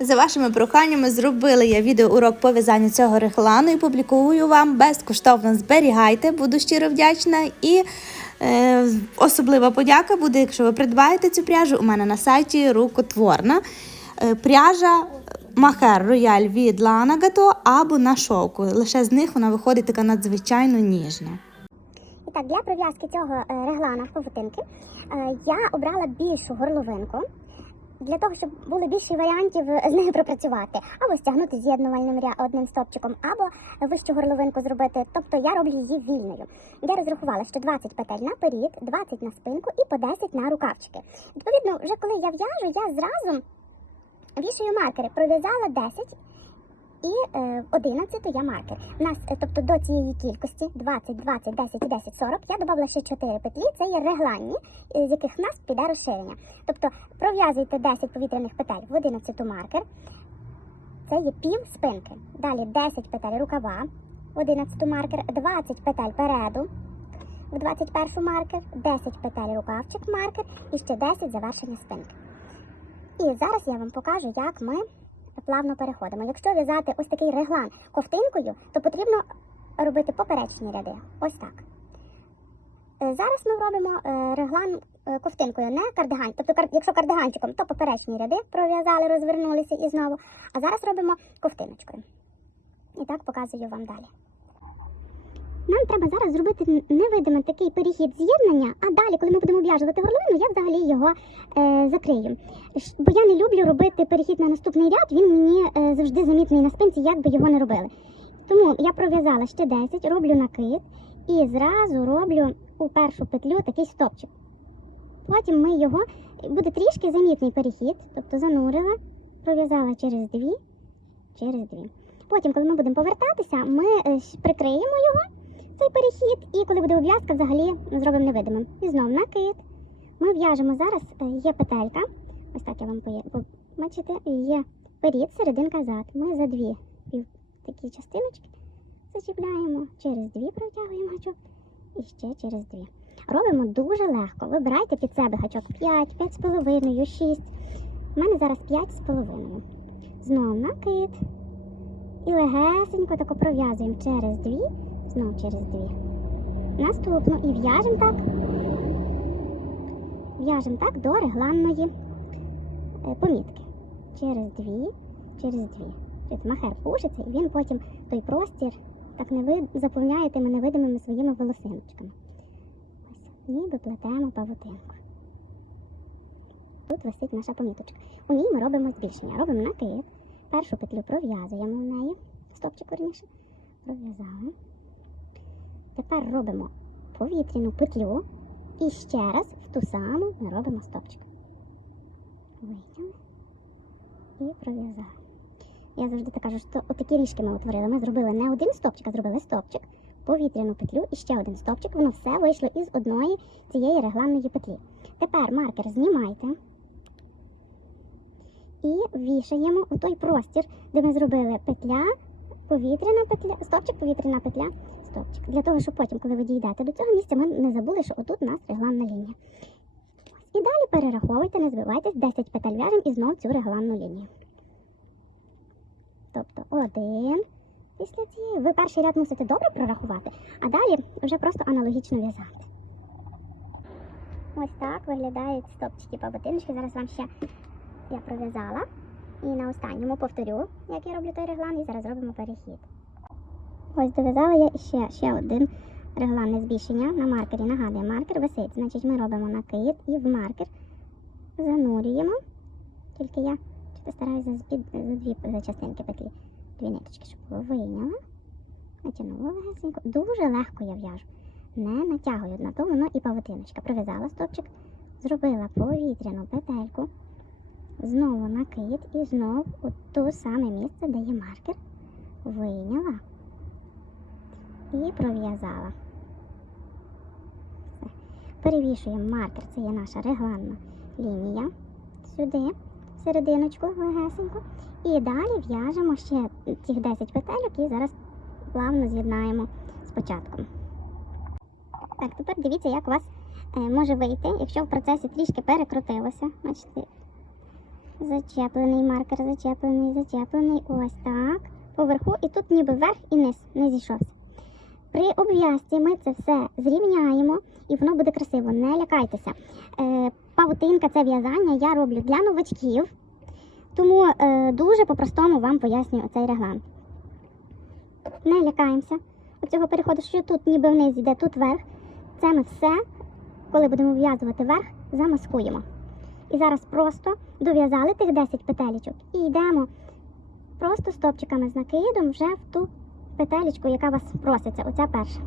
За вашими проханнями зробила я відеоурок по в'язанню цього реглану і публікую вам безкоштовно зберігайте, буду щиро вдячна. І е, особлива подяка буде, якщо ви придбаєте цю пряжу у мене на сайті рукотворна. Е, пряжа Махер Рояль від Лана Гато або на шовку. Лише з них вона виходить така надзвичайно ніжна. І так, для прив'язки цього е, реглана в павутинки е, я обрала більшу горловинку. Для того, щоб було більше варіантів е, з нею пропрацювати, або стягнути з'єднувальним одним стопчиком, або вищу горловинку зробити. Тобто я роблю її вільною. Я розрахувала, що 20 петель на перід, 20 на спинку і по 10 на рукавчики. Відповідно, вже коли я в'яжу, я зразу вішаю маркери. Пров'язала 10 і е, 11 я маркер. У нас, е, тобто до цієї кількості 20, 20, 10 і 10, 40, я додала ще 4 петлі, це є регланні, е, з яких в нас піде розширення. Тобто пров'язуйте 10 повітряних петель в 11 маркер, це є пів спинки. Далі 10 петель рукава в 11 маркер, 20 петель переду в 21 маркер, 10 петель рукавчик маркер і ще 10 завершення спинки. І зараз я вам покажу, як ми плавно переходимо. Якщо в'язати ось такий реглан ковтинкою, то потрібно робити поперечні ряди. Ось так. Е, Зараз ми робимо е, реглан е, ковтинкою, не кардиган. Тобто, якщо кардиганчиком, то поперечні ряди пров'язали, розвернулися і знову. А зараз робимо ковтиночкою. І так показую вам далі. Нам треба зараз зробити невидимий такий перехід з'єднання, а далі, коли ми будемо в'яжувати горловину, я взагалі його е, закрию. Бо я не люблю робити перехід на наступний ряд, він мені е, завжди замітний на спинці, як би його не робили. Тому я пров'язала ще 10, роблю накид і зразу роблю у першу петлю такий стопчик. Потім ми його буде трішки замітний перехід, тобто занурила, пров'язала через дві, через дві. Потім, коли ми будемо повертатися, ми е, прикриємо його, цей перехід, і коли буде обв'язка, взагалі зробимо невидимим. І знов накид. Ми в'яжемо зараз, е, є петелька. Ось так я вам бачите, є перед, серединка зад. Ми за дві такі частиночки зачіпляємо, через дві протягуємо гачок і ще через дві. Робимо дуже легко. Вибирайте під себе гачок 5, 5,5, 6. У мене зараз 5,5. Знов накид. І легесенько тако пров'язуємо через дві, знов через дві. Наступну і в'яжемо так. В'яжемо так до регланної е, помітки. Через дві, через дві. Махер пушиться, і він потім той простір так не ви... заповняє тими невидимими своїми волосиночками. Ось, ніби плетемо павутинку. Тут висить наша поміточка. У ній ми робимо збільшення. Робимо накид. Першу петлю пров'язуємо в неї. Стопчик верніше. Пров'язали. Тепер робимо повітряну петлю. І ще раз в ту саму робимо стопчик. Витягли і пров'язали. Я завжди так кажу, що отакі ріжки ми утворили. Ми зробили не один стопчик, а зробили стопчик, повітряну петлю і ще один стопчик. Воно все вийшло із одної цієї регланної петлі. Тепер маркер знімайте і вішаємо у той простір, де ми зробили петля, повітряна петля, стопчик, повітряна петля, стопчик. Для того, щоб потім, коли ви дійдете до цього місця, ми не забули, що отут у нас регланна лінія. І далі перераховуйте, не збивайтесь, 10 петель в'яжемо і знову цю регланну лінію. Тобто один після цієї. Ви перший ряд мусите добре прорахувати, а далі вже просто аналогічно в'язати. Ось так виглядають стопчики по ботиночки. Зараз вам ще я пров'язала. І на останньому повторю, як я роблю той реглан, і зараз робимо перехід. Ось дов'язала я ще, ще один регланне збільшення на маркері. Нагадує, маркер висить. Значить, ми робимо накид і в маркер занурюємо. Тільки я стараюся за, дві частинки петлі, дві ниточки, щоб вийняла. Натягнула легесенько. Дуже легко я в'яжу. Не натягую на то воно і павутиночка. Прив'язала стопчик, зробила повітряну петельку, знову накид і знову у те саме місце, де є маркер. Вийняла і пров'язала. Перевішуємо маркер, це є наша регланна лінія. Сюди, в серединочку легесенько. І далі в'яжемо ще цих 10 петельок і зараз плавно з'єднаємо з початком. Так, тепер дивіться, як у вас е, може вийти, якщо в процесі трішки перекрутилося. Бачите, Зачеплений маркер, зачеплений, зачеплений. Ось так. Поверху і тут ніби вверх і низ не зійшовся. При обв'язці ми це все зрівняємо і воно буде красиво. Не лякайтеся. Е, павутинка це в'язання я роблю для новачків, тому е, дуже по-простому вам пояснюю цей реглан. Не лякаємося оцього переходу, що тут ніби вниз йде, тут вверх. Це ми все, коли будемо в'язувати верх, замаскуємо. І зараз просто дов'язали тих 10 петелечок і йдемо просто стопчиками з накидом вже в ту петелечку, яка вас проситься. Оця перша.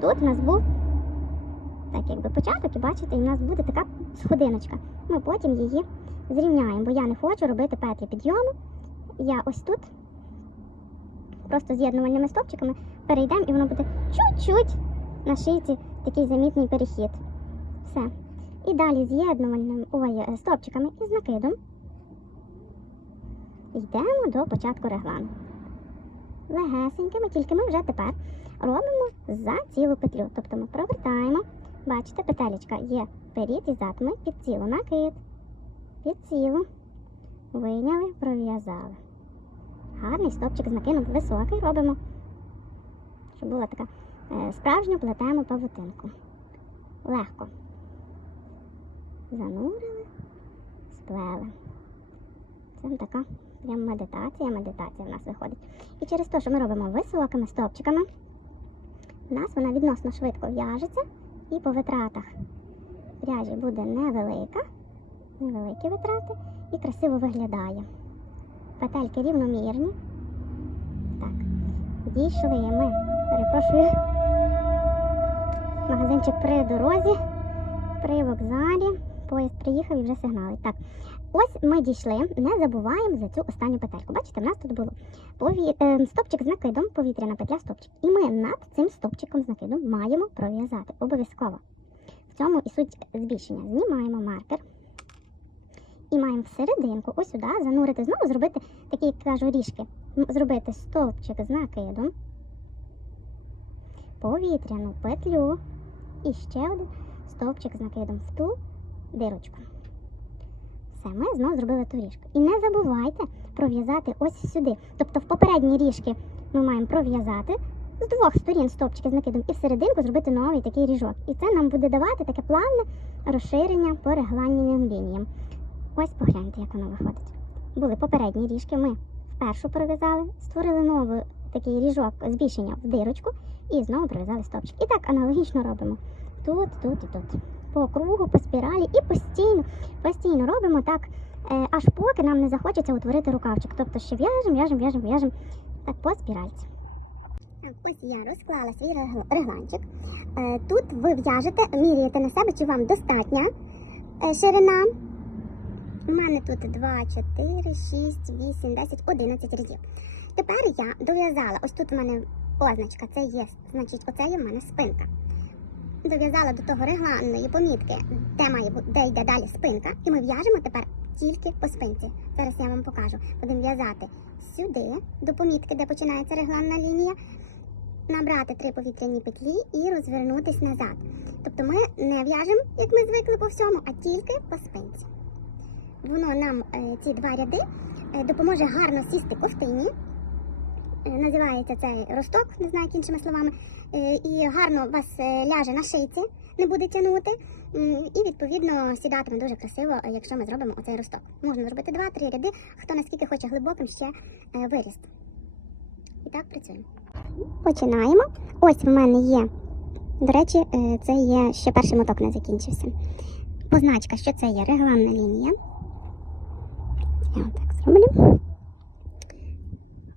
Тут в нас був так якби початок, і бачите, і в нас буде така сходиночка. Ми потім її зрівняємо, бо я не хочу робити петлі підйому. Я ось тут просто з'єднувальними стопчиками перейдемо, і воно буде чуть-чуть на шийці такий замітний перехід. Все. І далі з'єднувальним ой, е, стопчиками із накидом йдемо до початку реглану. Легесенькими, тільки ми вже тепер робимо за цілу петлю. Тобто ми провертаємо, бачите, петелечка є вперед і зад. Ми під цілу накид, під цілу, вийняли, пров'язали. Гарний стопчик з накидом високий робимо, щоб була така е, справжню плетемо павутинку. Легко. Занурили, сплели. Це така прям медитація, медитація в нас виходить. І через те, що ми робимо високими стовпчиками, в нас вона відносно швидко в'яжеться і по витратах пряжі буде невелика, невеликі витрати і красиво виглядає. Петельки рівномірні. Так, дійшли ми, перепрошую, магазинчик при дорозі, при вокзалі. Поїзд приїхав і вже сигналить. Так, ось ми дійшли, не забуваємо за цю останню петельку. Бачите, в нас тут було пові... е, стопчик з накидом, повітряна петля, стопчик. І ми над цим стопчиком з накидом маємо пров'язати обов'язково. В цьому і суть збільшення. Знімаємо маркер і маємо всерединку, ось сюди, занурити, знову зробити такі, як кажу, ріжки. Зробити стовпчик з накидом, повітряну петлю і ще один стовпчик з накидом в ту дирочку. Все, ми знову зробили ту ріжку. І не забувайте пров'язати ось сюди. Тобто в попередні ріжки ми маємо пров'язати з двох сторін стовпчики з накидом і всерединку зробити новий такий ріжок. І це нам буде давати таке плавне розширення по регланним лініям. Ось погляньте, як воно виходить. Були попередні ріжки, ми впершу пров'язали, створили новий такий ріжок збільшення в дирочку і знову пров'язали стовпчик. І так аналогічно робимо. Тут, тут і тут. По кругу, по спіралі і постійно, постійно робимо так, е, аж поки нам не захочеться утворити рукавчик. Тобто ще в'яжемо, в'яжемо, в'яжемо, в'яжемо так по спіральці. Ось я розклала свій регланчик. Е, Тут ви в'яжете, міряєте на себе, чи вам достатня е, ширина. У мене тут 2, 4, 6, 8, 10, 11 разів. Тепер я дов'язала, ось тут у мене позначка, це є, значить, оце є в мене спинка. Дов'язала до того регланної помітки, де має де йде далі спинка, і ми в'яжемо тепер тільки по спинці. Зараз я вам покажу. Будемо в'язати сюди, до помітки, де починається регланна лінія, набрати три повітряні петлі і розвернутись назад. Тобто ми не в'яжемо, як ми звикли по всьому, а тільки по спинці. Воно нам е, ці два ряди е, допоможе гарно сісти ковтині. Називається цей росток, не знаю як іншими словами, Е, і гарно вас е, ляже на шийці, не буде тягнути. І відповідно сідатиме дуже красиво, якщо ми зробимо оцей росток. Можна зробити два-три ряди, хто наскільки хоче глибоким ще е, виріст. І так працюємо. Починаємо. Ось в мене є. До речі, це є ще перший моток не закінчився. Позначка, що це є регланна лінія. Я отак зроблю.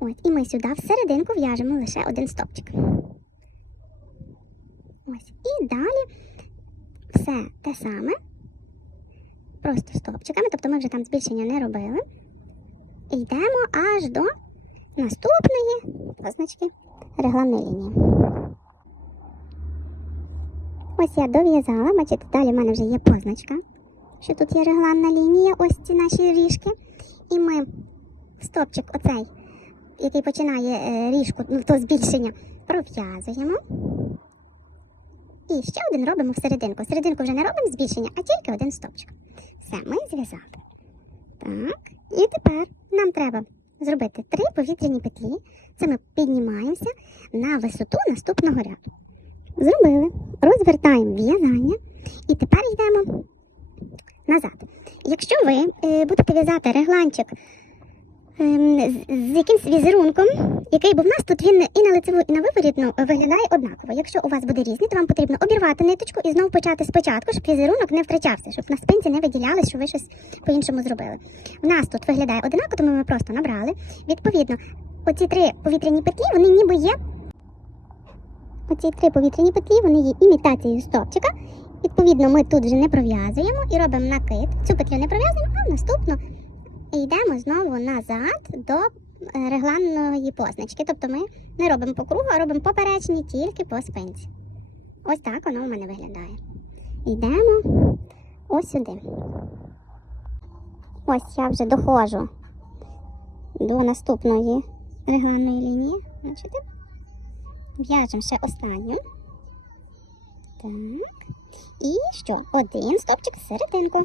Ось, і ми сюди всерединку в'яжемо лише один стопчик. Ось. І далі все те саме. Просто стопчиками, тобто ми вже там збільшення не робили. І йдемо аж до наступної позначки регланної лінії. Ось я дов'язала, бачите, далі в мене вже є позначка, що тут є регланна лінія, ось ці наші ріжки. І ми стопчик оцей, який починає е, ріжку, ну то збільшення, пров'язуємо. І ще один робимо в серединку. Серединку вже не робимо збільшення, а тільки один стопчик. Все, ми зв'язали. Так. І тепер нам треба зробити три повітряні петлі. Це ми піднімаємося на висоту наступного ряду. Зробили. Розвертаємо в'язання. І тепер йдемо назад. Якщо ви е, будете в'язати регланчик з, з якимсь візерунком, який був в нас тут він і на лицеву, і на виворітну е, виглядає однаково. Якщо у вас буде різні, то вам потрібно обірвати ниточку і знову почати спочатку, щоб візерунок не втрачався, щоб на спинці не виділялось, що ви щось по-іншому зробили. В нас тут виглядає одинаково, тому ми просто набрали. Відповідно, оці три повітряні петлі, вони ніби є. Оці три повітряні петлі, вони є імітацією стопчика. Відповідно, ми тут вже не пров'язуємо і робимо накид. Цю петлю не пров'язуємо, а наступну йдемо знову назад до е, регланної позначки. Тобто ми не робимо по кругу, а робимо поперечні тільки по спинці. Ось так воно у мене виглядає. Йдемо ось сюди. Ось я вже доходжу до наступної регланної лінії. Бачите? В'яжемо ще останню. Так. І що? Один стопчик в серединку.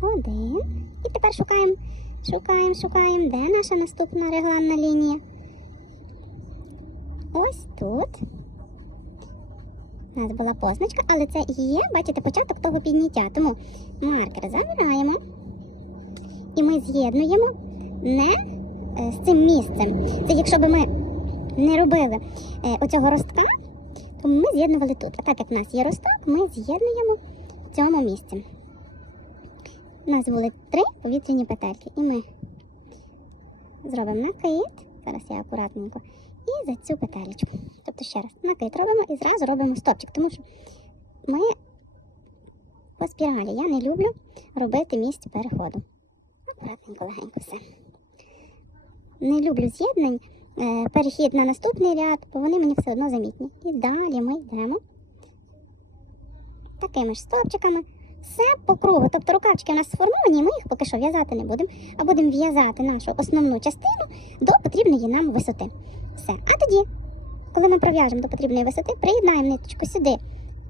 Один. І тепер шукаємо, шукаємо, шукаємо, де наша наступна регланна лінія. Ось тут. У нас була позначка, але це є, бачите, початок того підняття. Тому маркер забираємо. І ми з'єднуємо не е, з цим місцем. Це якщо б ми не робили е, оцього ростка, то ми з'єднували тут. А так як в нас є росток, ми з'єднуємо в цьому місці. У нас були три повітряні петельки. І ми зробимо накид. Зараз я акуратненько. І за цю петелечку. Тобто ще раз накид робимо і зразу робимо стопчик. Тому що ми по спіралі я не люблю робити місць переходу. Акуратненько, легенько все. Не люблю з'єднань. Е, перехід на наступний ряд, бо вони мені все одно замітні. І далі ми йдемо такими ж стовпчиками. Все по кругу. Тобто рукавчики у нас сформовані, ми їх поки що в'язати не будемо, а будемо в'язати нашу основну частину до потрібної нам висоти. Все. А тоді, коли ми пров'яжемо до потрібної висоти, приєднаємо ниточку сюди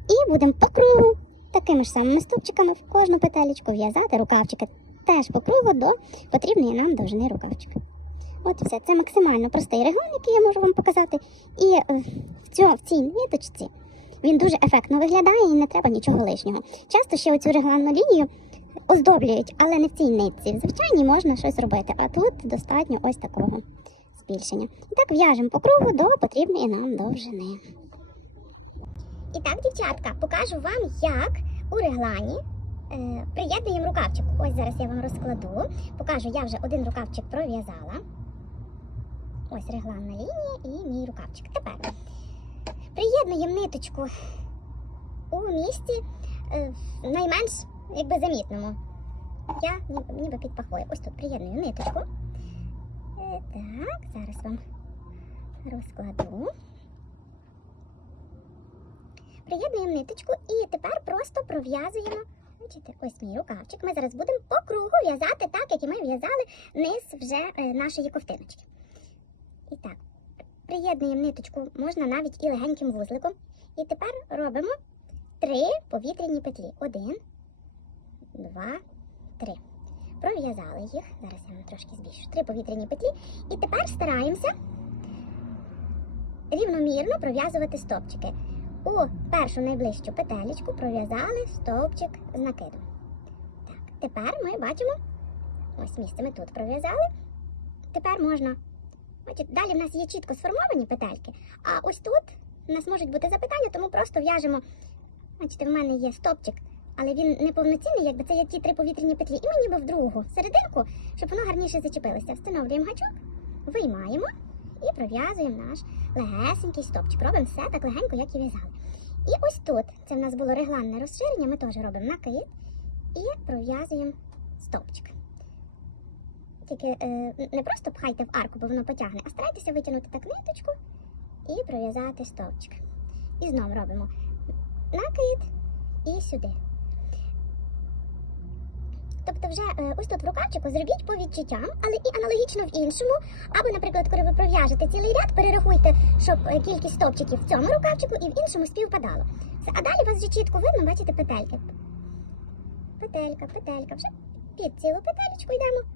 і будемо по кругу такими ж самими стовпчиками в кожну петелечку в'язати рукавчики теж по кругу до потрібної нам довжини рукавчика. От все. Це максимально простий реглан, який я можу вам показати. І в цій ниточці він дуже ефектно виглядає і не треба нічого лишнього. Часто ще оцю регланну лінію оздоблюють, але не в цій нитці. В звичайній можна щось робити, а тут достатньо ось такого збільшення. І так в'яжемо по кругу до потрібної нам довжини. І так, дівчатка, покажу вам, як у реглані е, приєднуємо рукавчик. Ось зараз я вам розкладу. Покажу, я вже один рукавчик пров'язала. Ось регланна лінія і мій рукавчик. Тепер приєднуємо ниточку у місці е, найменш якби замітному. Я ніби, під пахвою. Ось тут приєдную ниточку. Е, так, зараз вам розкладу. Приєднуємо ниточку і тепер просто пров'язуємо. Бачите, ось мій рукавчик. Ми зараз будемо по кругу в'язати так, як і ми в'язали низ вже е, нашої ковтиночки. І так, приєднуємо ниточку, можна навіть і легеньким вузликом. І тепер робимо три повітряні петлі. Один, два, три. Пров'язали їх. Зараз я вам трошки збільшу. Три повітряні петлі. І тепер стараємося рівномірно пров'язувати стопчики. У першу найближчу петелечку пров'язали стовпчик з накидом. Так, тепер ми бачимо, ось місце ми тут пров'язали. Тепер можна. Бачите, далі в нас є чітко сформовані петельки, а ось тут у нас можуть бути запитання, тому просто в'яжемо. Бачите, в мене є стопчик, але він не повноцінний, якби це є ті три повітряні петлі. І ми ніби в другу серединку, щоб воно гарніше зачепилося. Встановлюємо гачок, виймаємо і пров'язуємо наш легесенький стопчик. Робимо все так легенько, як і в'язали. І ось тут це в нас було регланне розширення, ми теж робимо накид і пров'язуємо стопчик. Тільки е, не просто пхайте в арку, бо воно потягне, а старайтеся витягнути так ниточку і пров'язати стовпчик. І знову робимо накид і сюди. Тобто, вже е, ось тут в рукавчику зробіть по відчуттям, але і аналогічно в іншому. Або, наприклад, коли ви пров'яжете цілий ряд, перерахуйте, щоб е, кількість стовпчиків в цьому рукавчику і в іншому співпадало. А далі у вас вже чітко видно, бачите, петельки. Петелька, петелька, вже під цілу петелечку йдемо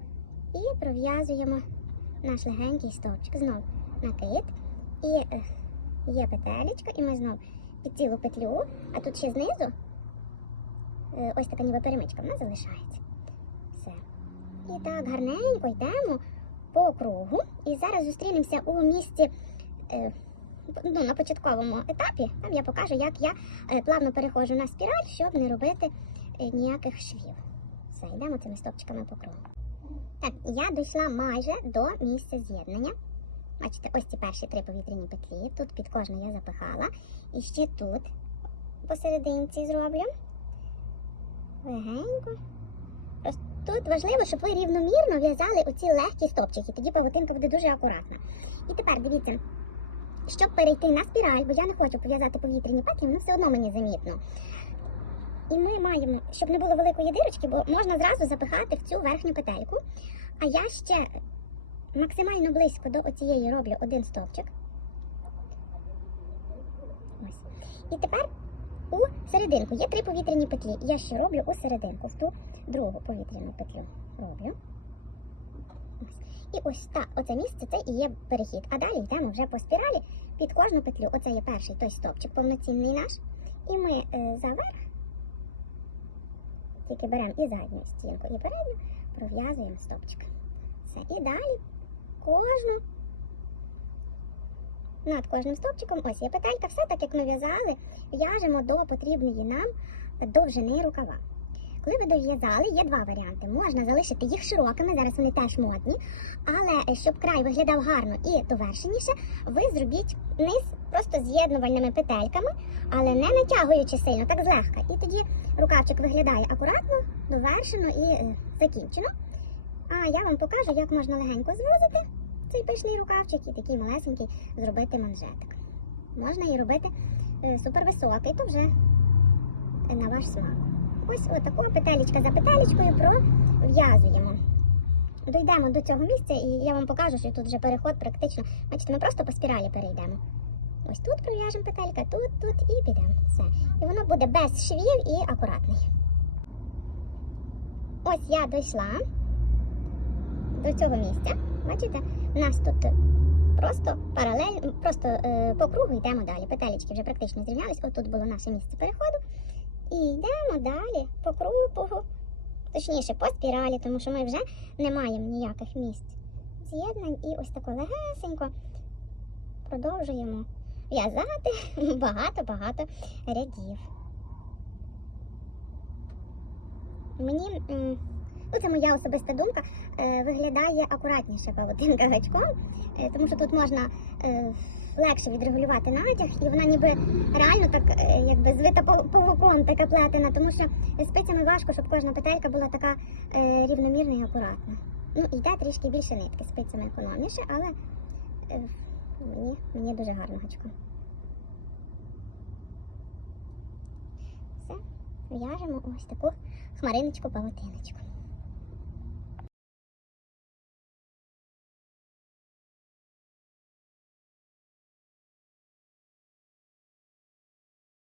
і пров'язуємо наш легенький стовпчик. Знов накид. І е, є петелечка, і ми знов під цілу петлю, а тут ще знизу е, ось така ніби перемичка, вона залишається. Все. І так гарненько йдемо по кругу. І зараз зустрінемося у місці. Е, ну, на початковому етапі, там я покажу, як я плавно переходжу на спіраль, щоб не робити ніяких швів. Все, йдемо цими стопчиками по кругу. Так, я дійшла майже до місця з'єднання. Бачите, ось ці перші три повітряні петлі. Тут під кожну я запихала. І ще тут посерединці зроблю. Легенько. Просто тут важливо, щоб ви рівномірно в'язали оці легкі стопчики, тоді павутинка буде дуже акуратна. І тепер дивіться, щоб перейти на спіраль, бо я не хочу пов'язати повітряні петлі, воно все одно мені замітно. І ми маємо, щоб не було великої дирочки, бо можна зразу запихати в цю верхню петельку. А я ще максимально близько до оцієї роблю один стовпчик. Ось. І тепер у серединку є три повітряні петлі. Я ще роблю у серединку, в ту другу повітряну петлю роблю. Ось. І ось так, оце місце це і є перехід. А далі йдемо вже по спіралі під кожну петлю. Оце є перший той стовпчик, повноцінний наш. І ми е, заверх тільки беремо і задню стінку, і передню, пров'язуємо стопчик. Все. І далі кожну. Над кожним стовпчиком, ось є петелька, все так як ми в'язали, в'яжемо до потрібної нам довжини рукава. Коли ви дов'язали, є два варіанти. Можна залишити їх широкими, зараз вони теж модні, але е, щоб край виглядав гарно і довершеніше, ви зробіть низ просто з'єднувальними петельками, але не натягуючи сильно, так злегка. І тоді рукавчик виглядає акуратно, довершено і е, закінчено. А я вам покажу, як можна легенько звузити цей пишний рукавчик і такий малесенький зробити манжетик. Можна і робити е, супервисокий, то вже на ваш смак. Ось отаку петелечка за петелечкою пров'язуємо. Дійдемо до цього місця, і я вам покажу, що тут вже переход практично. Бачите, ми просто по спіралі перейдемо. Ось тут пров'яжемо петелька, тут, тут і підемо. Все. І воно буде без швів і акуратний. Ось я дійшла до цього місця. Бачите, у нас тут просто паралельно, просто е, по кругу йдемо далі. Петелечки вже практично зрівнялись. Отут було наше місце переходу. І йдемо далі по кругу, точніше по спіралі, тому що ми вже не маємо ніяких місць з'єднань. І ось тако легесенько продовжуємо в'язати багато-багато рядів. Мені, ну це моя особиста думка, е, виглядає акуратніше павутинка гачком, е, тому що тут можна е, легше відрегулювати натяг, і вона ніби реально так е, якби звита пав- павуком така плетена, тому що спицями важко, щоб кожна петелька була така е, рівномірна і акуратна. Ну, йде трішки більше нитки, спицями економніше, але е, мені, мені дуже гарно гачком. Все, в'яжемо ось таку хмариночку павутиночку.